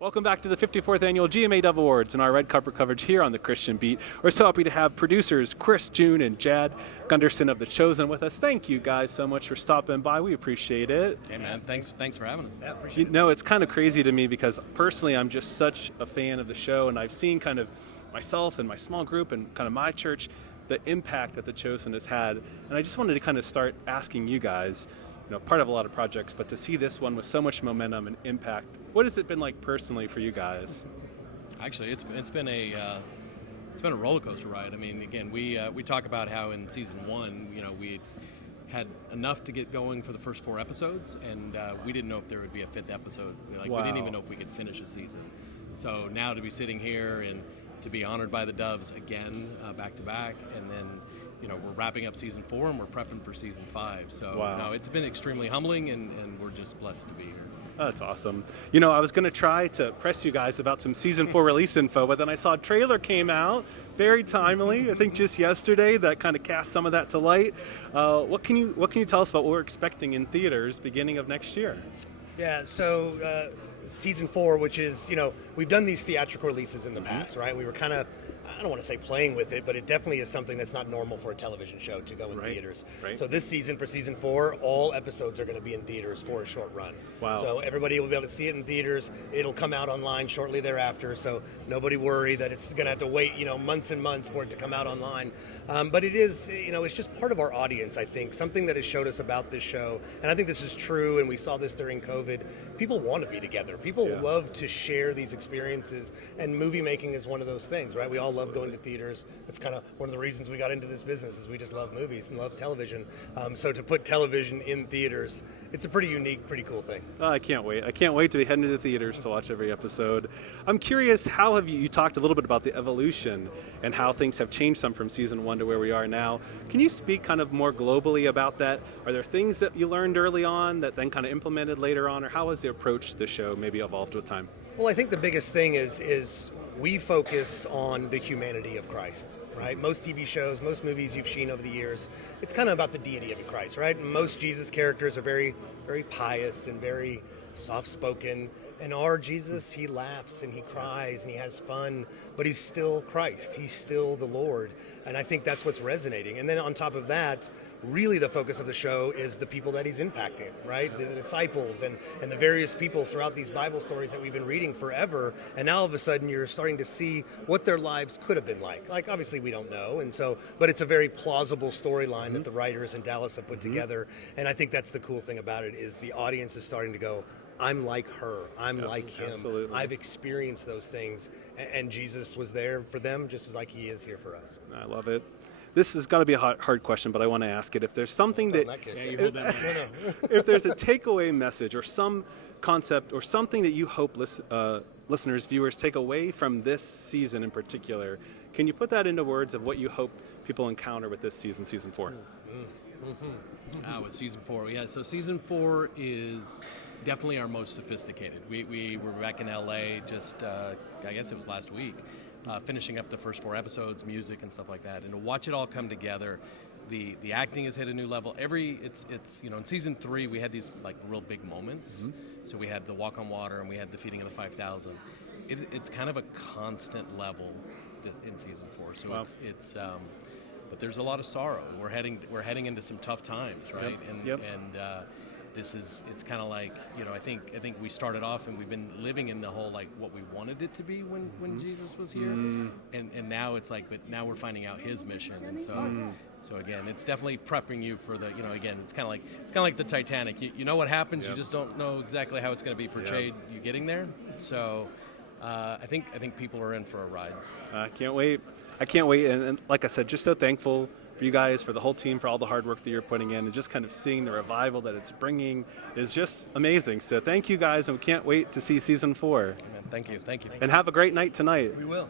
Welcome back to the 54th Annual GMA Dove Awards and our red carpet coverage here on The Christian Beat. We're so happy to have producers Chris, Juen, and Jad Gundersen of The Chosen with us. Thank you guys so much for stopping by. We appreciate it. Hey man, thanks for having us. Yeah, appreciate You know, it's kind of crazy to me because personally I'm just such a fan of the show, and I've seen kind of myself and my small group and kind of my church, the impact that The Chosen has had. And I just wanted to kind of start asking you guys, part of a lot of projects, but to see this one with so much momentum and impact, what has it been like personally for you guys? Actually, it's been a roller coaster ride. I mean, again, we talk about how in season one, we had enough to get going for the first 4 episodes, and we didn't know if there would be a 5th episode. We didn't even know if we could finish a season. So now to be sitting here and to be honored by the Doves again, back to back, and then we're wrapping up season 4 and we're prepping for season 5. So no, it's been extremely humbling, and we're just blessed to be here. Oh, that's awesome. I was going to try to press you guys about some season 4 release info, but then I saw a trailer came out, very timely, I think just yesterday, that kind of cast some of that to light. What can you tell us about what we're expecting in theaters beginning of next year? Yeah, so season 4, which is, we've done these theatrical releases in the past, right? We were kind of, I don't want to say playing with it, but it definitely is something that's not normal for a television show to go in theaters. Right. So this season, for season 4, all episodes are going to be in theaters for a short run. Wow. So everybody will be able to see it in theaters. It'll come out online shortly thereafter, so nobody worry that it's going to have to wait, months and months for it to come out online. But it is, it's just part of our audience, I think. Something that has showed us about this show, and I think this is true, and we saw this during COVID, people want to be together. People love to share these experiences, and movie making is one of those things, right? We all love going to theaters. That's kind of one of the reasons we got into this business, is we just love movies and love television. So to put television in theaters, it's a pretty unique, pretty cool thing. I can't wait. I can't wait to be heading to the theaters to watch every episode. I'm curious, how have you talked a little bit about the evolution and how things have changed some from season 1 to where we are now. Can you speak kind of more globally about that? Are there things that you learned early on that then kind of implemented later on, or how has the approach to the show maybe evolved with time? Well, I think the biggest thing is we focus on the humanity of Christ, right? Most TV shows, most movies you've seen over the years, it's kind of about the deity of Christ, right? Most Jesus characters are very, very pious and very soft-spoken. And our Jesus, he laughs and he cries and he has fun, but he's still Christ. He's still the Lord. And I think that's what's resonating. And then on top of that, really the focus of the show is the people that he's impacting, right? The disciples and the various people throughout these Bible stories that we've been reading forever. And now all of a sudden you're starting to see what their lives could have been like. Like, obviously we don't know. And so, but it's a very plausible storyline that the writers in Dallas have put together. And I think that's the cool thing about it, is the audience is starting to go, I'm like her, I'm like him. Absolutely. I've experienced those things, and Jesus was there for them just as like he is here for us. I love it. This has got to be a hard question, but I want to ask it. If there's something if there's a takeaway message or some concept or something that you hope listeners, viewers take away from this season in particular, can you put that into words of what you hope people encounter with this season 4? With season 4, so season 4 is definitely our most sophisticated. We were back in LA just, I guess it was last week, finishing up the first 4 episodes, music and stuff like that, and to watch it all come together. The acting has hit a new level. It's in season 3 we had these like real big moments. So we had the walk on water and we had the feeding of the 5,000. It's kind of a constant level in season 4. So wow. it's but there's a lot of sorrow. We're heading into some tough times, right? Yep. It's kind of like, I think we started off and we've been living in the whole like what we wanted it to be when Jesus was here, and now it's like, but now we're finding out his mission, and so again, it's definitely prepping you for the, again, it's kind of like the Titanic. You know what happens, you just don't know exactly how it's going to be portrayed. You getting there, so. I think people are in for a ride. I can't wait. And like I said, just so thankful for you guys, for the whole team, for all the hard work that you're putting in, and just kind of seeing the revival that it's bringing is just amazing. So thank you guys, and we can't wait to see season 4. Amen. Thank you. And have a great night tonight. We will.